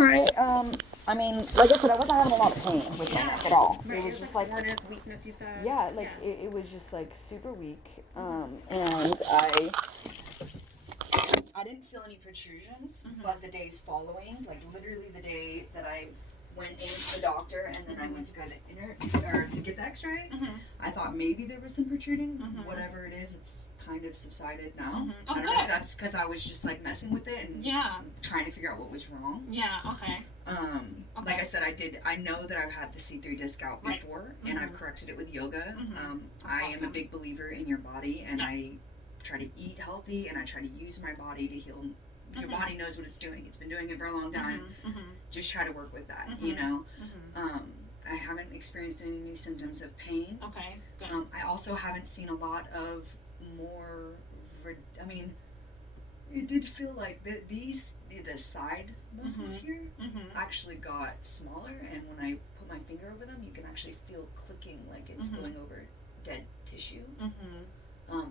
alright. I mean, like I said, I wasn't having a lot of pain with my neck at all. Right. It was just like soreness, weakness, you said. yeah, like it was just like super weak. And I didn't feel any protrusions, but the days following, like literally the day that I went into the doctor and then I went to go to get the X-ray, I thought maybe there was some protruding. Whatever it is, it's kind of subsided now. Oh, I don't know if that's because I was just like messing with it and trying to figure out what was wrong. Yeah. Okay. Like I said, I know that I've had the C3 disc out before, and I've corrected it with yoga. I am a big believer in your body, and I try to eat healthy, and I try to use my body to heal. Your body knows what it's doing. It's been doing it for a long time. Just try to work with that, you know. I haven't experienced any symptoms of pain. Okay, good. I also haven't seen a lot of more. I mean, it did feel like the side muscles here actually got smaller, and when I put my finger over them, you can actually feel clicking like it's going over dead tissue.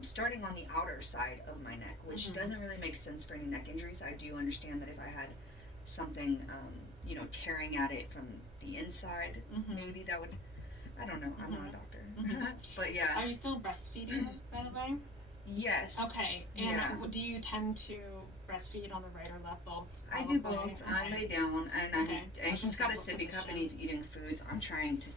Starting on the outer side of my neck, which doesn't really make sense for any neck injuries. I do understand that if I had something, tearing at it from the inside, maybe that would, I don't know, I'm not a doctor. But yeah. Are you still breastfeeding, by the way? Yes. Okay. And do you tend to breastfeed on the right or left, both? I do both. Okay. I lay down, and he's got a sippy cup, and he's eating foods. I'm trying to,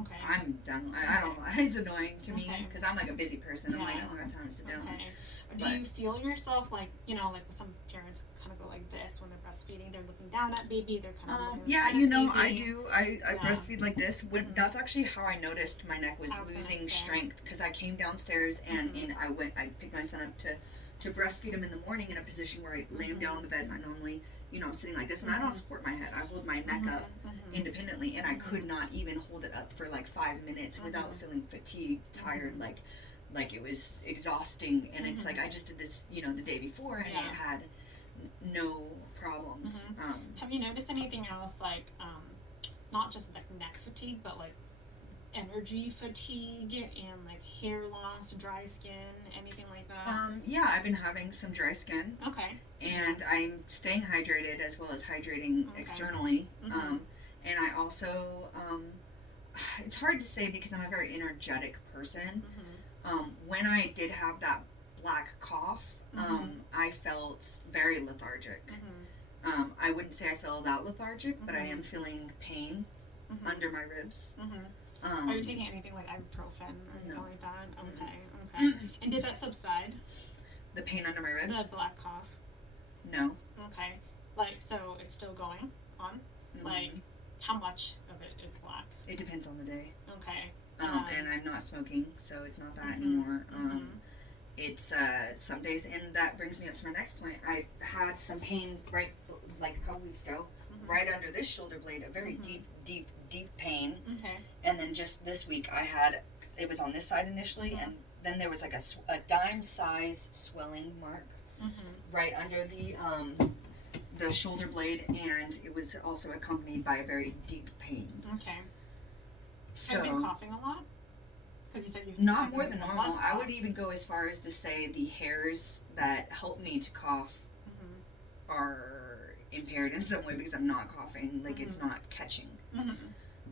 Okay. I'm done. I don't know. It's annoying to me because I'm like a busy person. I'm like, I don't have time to sit down. Okay. Do you feel yourself like, like some parents kind of go like this when they're breastfeeding? They're looking down at baby. They're kind of looking yeah, baby. I do. I breastfeed like this. That's actually how I noticed my neck was losing strength, because I came downstairs and I picked my son up to breastfeed him in the morning in a position where I lay him down on the bed, and I normally, I'm sitting like this, and I don't support my head. I hold my neck up independently, and I could not even hold it up for like 5 minutes without feeling fatigued, tired, like it was exhausting. And it's like I just did this, the day before, and it had no problems. Have you noticed anything else, like not just like neck fatigue, but like energy fatigue and like hair loss, dry skin, anything like that? Yeah, I've been having some dry skin. Okay. And I'm staying hydrated as well as hydrating externally. And I also, it's hard to say because I'm a very energetic person. When I did have that black cough, I felt very lethargic. I wouldn't say I feel that lethargic, but I am feeling pain under my ribs. Are you taking anything like ibuprofen or anything like that? Okay. And did that subside? The pain under my ribs? The black cough? No. Okay. Like, so it's still going on? Like, how much of it is black? It depends on the day. Okay. And I'm not smoking, so it's not that anymore. It's some days, and that brings me up to my next point. I had some pain like a couple weeks ago, right under this shoulder blade, a very deep pain. Okay. And then just this week, it was on this side initially, and then there was like a dime-sized swelling mark right under the shoulder blade, and it was also accompanied by a very deep pain. Okay. So, have you been coughing a lot? Because you said you've not more than normal. I would even go as far as to say the hairs that help me to cough are impaired in some way because I'm not coughing. Like it's not catching.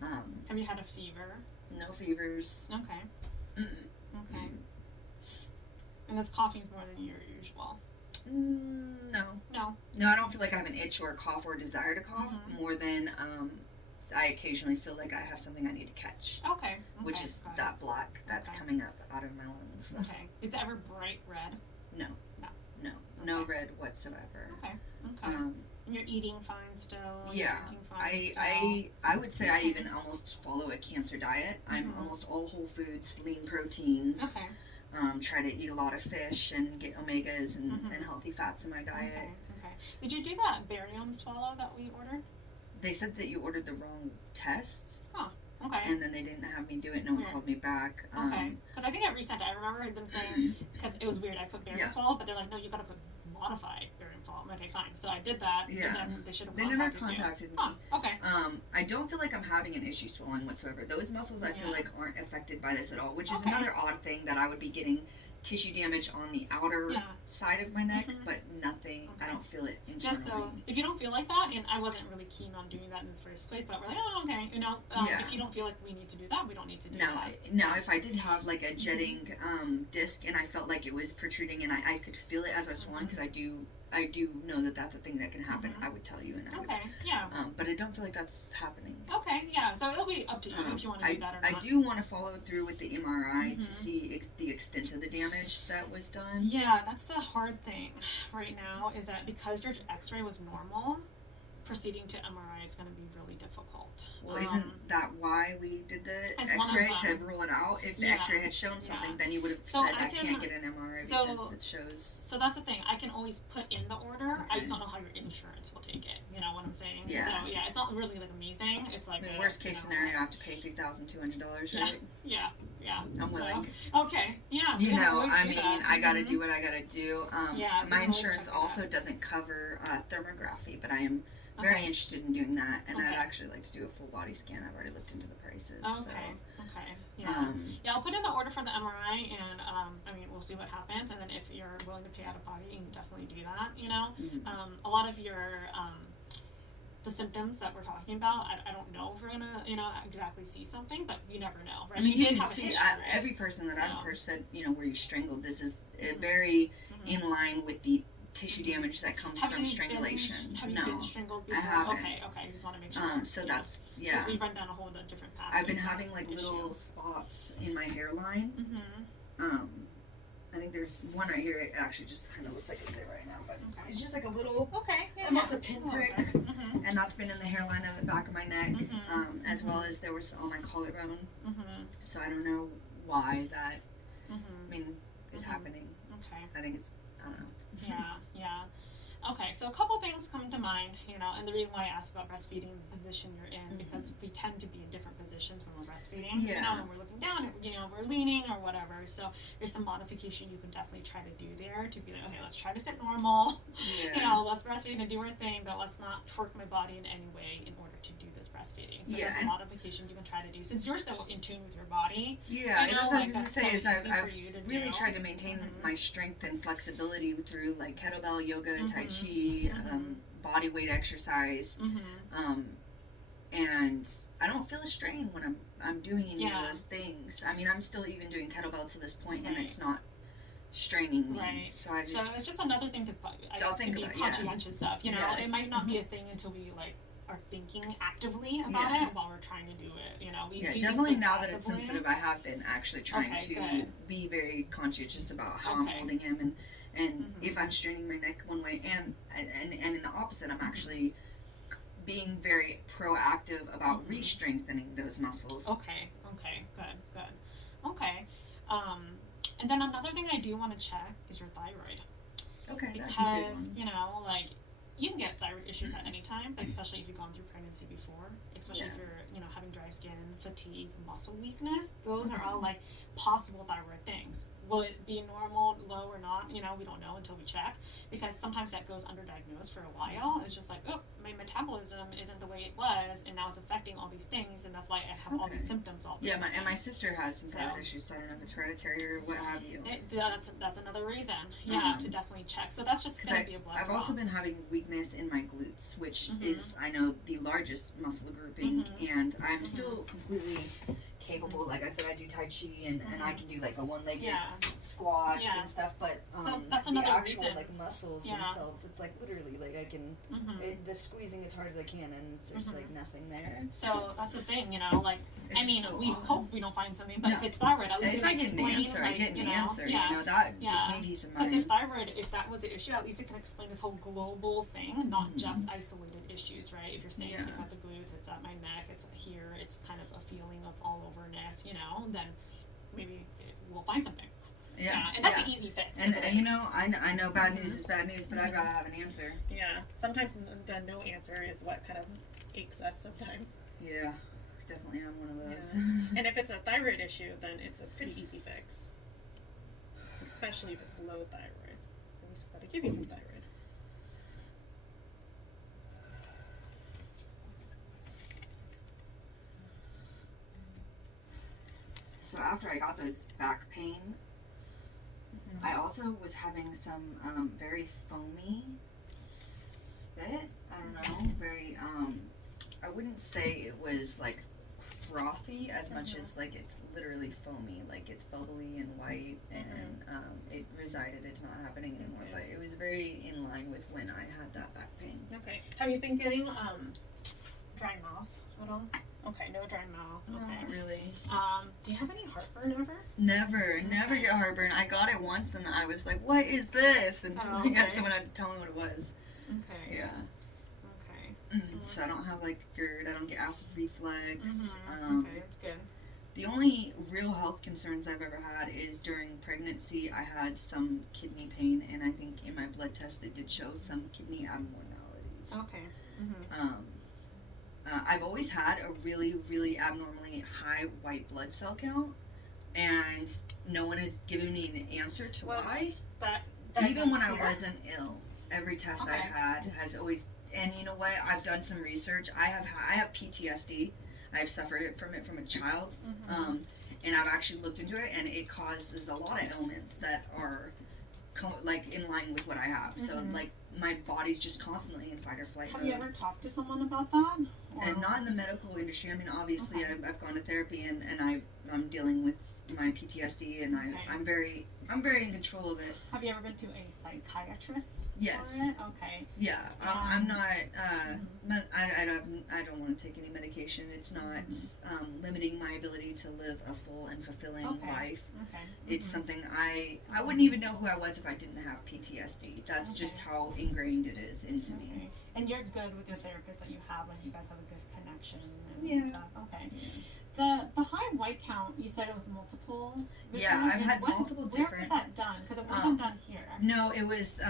Have you had a fever? No fevers. Okay. Okay. And this coughing is more than your usual. No, I don't feel like I have an itch or a cough or a desire to cough more than I occasionally feel like I have something I need to catch. Okay. Which is that black that's coming up out of my lungs. Okay. Is it ever bright red? No. No red whatsoever. Okay. And you're eating fine still? Yeah. You're fine I would say I even almost follow a cancer diet. I'm almost all whole foods, lean proteins. Okay. Try to eat a lot of fish and get omegas and healthy fats in my diet. Okay. Did you do that barium swallow that we ordered? They said that you ordered the wrong test. Oh, okay. And then they didn't have me do it. No one called me back. Okay. Because I think I resent it. I remember them saying, because it was weird, I put barium swallow, but they're like, no, you gotta put modified barium swallow. I'm okay, fine. So I did that. Yeah. And then they should have never contacted me. Oh, okay. I don't feel like I'm having an issue swelling whatsoever. Those muscles I feel like aren't affected by this at all, which is another odd thing that I would be getting tissue damage on the outer side of my neck, but nothing. Okay. I don't feel it internally. Just so if you don't feel like that, and I wasn't really keen on doing that in the first place, but we're like, oh, okay, if you don't feel like we need to do that, we don't need to do that. Now, if I did have like a jetting disc and I felt like it was protruding and I could feel it as I swung, because I do know that that's a thing that can happen. I would tell you, and I would, but I don't feel like that's happening. Okay, yeah. So it'll be up to you if you want to do that or not. I do want to follow through with the MRI to see the extent of the damage that was done. Yeah, that's the hard thing right now, is that because your X-ray was normal, proceeding to MRI is going to be really difficult. Well, isn't that why we did the X-ray, to rule it out? If the X-ray had shown something, then you would have said, I can't get an MRI because it shows. So that's the thing. I can always put in the order. Okay. I just don't know how your insurance will take it. You know what I'm saying? Yeah. So, yeah, it's not really like a me thing. It's like worst case scenario, I have to pay $3,200, right? Yeah. I'm willing. Okay, yeah. I gotta do what I gotta do. My insurance also doesn't cover thermography, but I am very interested in doing that, and I'd actually like to do a full body scan. I've already looked into the prices. Okay. Yeah. I'll put in the order for the MRI, and we'll see what happens. And then if you're willing to pay out of pocket, you can definitely do that. You know, a lot of your the symptoms that we're talking about, I don't know if we're gonna exactly see something, but you never know, right? I mean, you did have a history. Every person that I've heard said, where you strangled. This is very in line with the tissue damage that comes from strangulation. Have you been strangled before? I haven't. Okay, I just want to make sure. So that's, because we run down a whole different path. I've been having like little spots in my hairline. I think there's one right here. It actually just kind of looks like it's there right now, but it's just like a little, almost a pinprick, and that's been in the hairline on the back of my neck, as well as there was on my collarbone. So I don't know why that, is happening. Okay. I think it's, I don't know. Yeah. Okay, so a couple things come to mind, and the reason why I asked about breastfeeding, the position you're in, because we tend to be in different positions when we're breastfeeding, when we're looking down, we're leaning or whatever, so there's some modification you can definitely try to do there to be like, okay, let's try to sit normal, let's breastfeed and do our thing, but let's not twerk my body in any way in order to do this breastfeeding. So there's a modification you can try to do, since you're so in tune with your body. That's what I was going to say, is I've really tried to maintain my strength and flexibility through like kettlebell yoga, tai chi, body weight exercise, and I don't feel a strain when I'm doing any of those things. I mean, I'm still even doing kettlebell to this point, and it's not straining me. So it's just another thing to be conscientious of. It might not be a thing until we are thinking actively about it while we're trying to do it. We do definitely now that it's sensitive, I have been actually trying to be very conscientious about how I'm holding him, and if I'm straining my neck one way, and in the opposite, I'm actually being very proactive about re-strengthening those muscles. Okay, good. Okay, and then another thing I do want to check is your thyroid. Okay, because you can get thyroid issues at any time, but especially if you've gone through pregnancy before, especially if you're having dry skin, fatigue, muscle weakness. Those are all possible thyroid things. Will it be normal, low, or not? We don't know until we check, because sometimes that goes underdiagnosed for a while. It's just like, oh, my metabolism isn't the way it was, and now it's affecting all these things, and that's why I have all these symptoms all of a sudden. And my sister has some thyroid issues, so I don't know if it's hereditary or what have you. That's another reason, to definitely check. So that's just going to be a blood draw. I've also been having weakness in my glutes, which is, I know, the largest muscle grouping, and I'm still completely capable. Like I said, I do tai chi, and I can do like a one-legged squats and stuff, but so that's the another actual reason. Muscles themselves, it's like literally I can the squeezing as hard as I can, and there's nothing there. So that's the thing, we hope we don't find something, but if it's thyroid, at least if I get an answer, I get an answer. That gives me peace of mind. Because if that was the issue, at least it can explain this whole global thing, not just isolated issues, right? If you're saying it's at the glutes, it's at my neck, it's here, it's kind of a feeling of all overness, then maybe we'll find something. And that's an easy fix. And I know bad news is bad news, but I'd rather have an answer. Yeah, sometimes the no answer is what kind of aches us sometimes. Yeah, definitely I'm one of those. And if it's a thyroid issue, then it's a pretty easy fix. Especially if it's low thyroid. Then we've got to give you some thyroid. So after I got those back pain I also was having some very foamy spit. I don't know. Very I wouldn't say it was like frothy as much as like it's literally foamy, like it's bubbly and white, and it resided. It's not happening anymore, but it was very in line with when I had that back pain. Okay. Have you been getting dry mouth at all? Okay, no dry mouth. Okay. Not really. Do you have any heartburn ever? Never get heartburn. I got it once and I was like, what is this? And someone had to tell me what it was. Okay. Yeah. Okay. So I don't have like GERD, I don't get acid reflux. Okay, that's good. The only real health concerns I've ever had is during pregnancy. I had some kidney pain, and I think in my blood test it did show some kidney abnormalities. Okay. I've always had a really, really abnormally high white blood cell count, and no one has given me an answer to why. Even when I wasn't ill, every test I've had has always. And you know what? I've done some research. I have PTSD. I've suffered from it from a child's, and I've actually looked into it, and it causes a lot of ailments that are like in line with what I have. So like my body's just constantly in fight or flight mode. Have you ever talked to someone about that? And not in the medical industry. I mean, obviously, I've gone to therapy, and I'm dealing with my PTSD, and I'm very in control of it. Have you ever been to a psychiatrist? Yes. For it? Okay. Yeah, I'm not. I don't want to take any medication. It's not limiting my ability to live a full and fulfilling life. Okay. It's something I wouldn't even know who I was if I didn't have PTSD. That's just how ingrained it is into me. And you're good with your therapist that you have, and you guys have a good connection. And stuff. Okay. Yeah. The high white count, you said it was multiple? Yeah, I've had multiple different... Where was that done? Because it wasn't done here. No, it was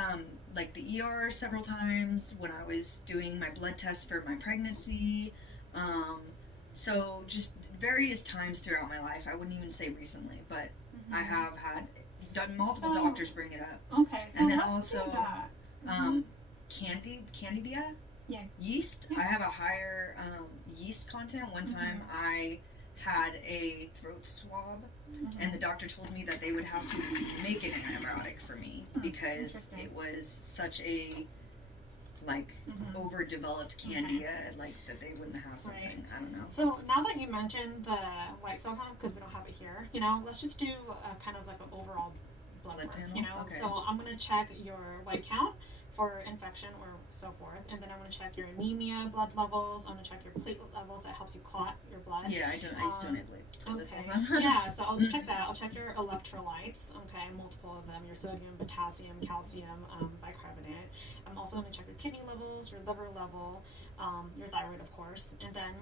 like the ER several times when I was doing my blood tests for my pregnancy. So just various times throughout my life. I wouldn't even say recently, but I have done multiple doctors bring it up. Okay, so and then let's also, do that. Candida? Yeah. Yeast. Yeah. I have a higher yeast content. One time I had a throat swab, and the doctor told me that they would have to make an antibiotic for me because it was such a overdeveloped candida, like that they wouldn't have something. Right. I don't know. So now that you mentioned the white cell count, because we don't have it here, let's just do a kind of like an overall blood work, panel? Okay. So I'm going to check your white count for infection or so forth, and then I'm going to check your anemia blood levels. I'm going to check your platelet levels. That helps you clot your blood. Yeah, I used to donate platelets all the time. Yeah, so I'll check that. I'll check your electrolytes, multiple of them, your sodium, potassium, calcium, bicarbonate. I'm also going to check your kidney levels, your liver level, your thyroid, of course, and then,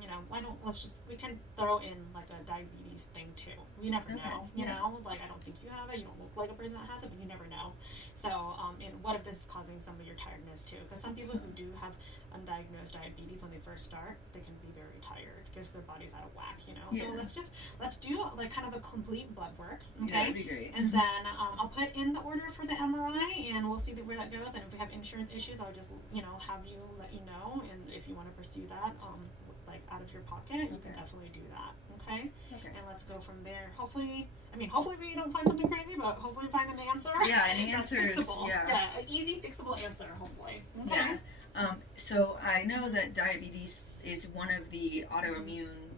we can throw in like a diabetes thing too. You never know, I don't think you have it, you don't look like a person that has it, but you never know. So, and what if this is causing some of your tiredness too? Because some people who do have undiagnosed diabetes, when they first start, they can be very tired because their body's out of whack, So let's do like kind of a complete blood work, okay? Yeah, that'd be great. And then I'll put in the order for the MRI, and we'll see where that goes. And if we have insurance issues, I'll just have you let you know. And if you want to pursue that, like out of your pocket, you can definitely do that. Okay. And let's go from there. Hopefully we don't find something crazy, but hopefully we find an answer. Yeah, an answer is an easy fixable answer. Hopefully. Okay. Yeah. So I know that diabetes is one of the autoimmune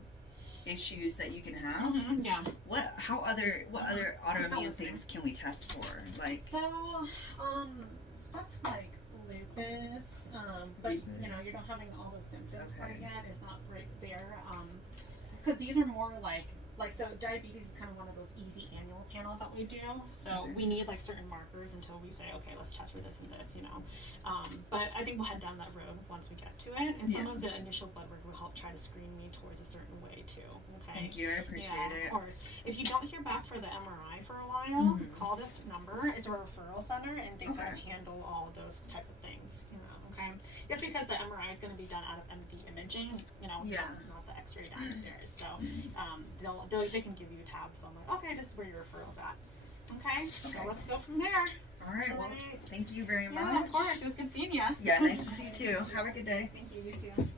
issues that you can have. Yeah. What other autoimmune things can we test for? Like stuff like lupus, but you're not having all those symptoms right yet. It's not right there. Because these are more like so diabetes is kind of one of those easy annual panels that we do. So we need like certain markers until we say, okay, let's test for this and this, But I think we'll head down that road once we get to it. And some of the initial blood work will help try to screen me towards a certain way too. Okay. Thank you, I appreciate it. Of course. If you don't hear back for the MRI for a while, call this number. It's a referral center, and they kind of handle all of those type of things. Okay. Just because the MRI is going to be done out of MD imaging, not the X-ray downstairs. So they can give you tabs on like, okay, this is where your referral's at. Okay. So let's go from there. All right. Well, thank you very much. Yeah, of course. It was good seeing you. Yeah, nice to see you too. Have a good day. Thank you. You too.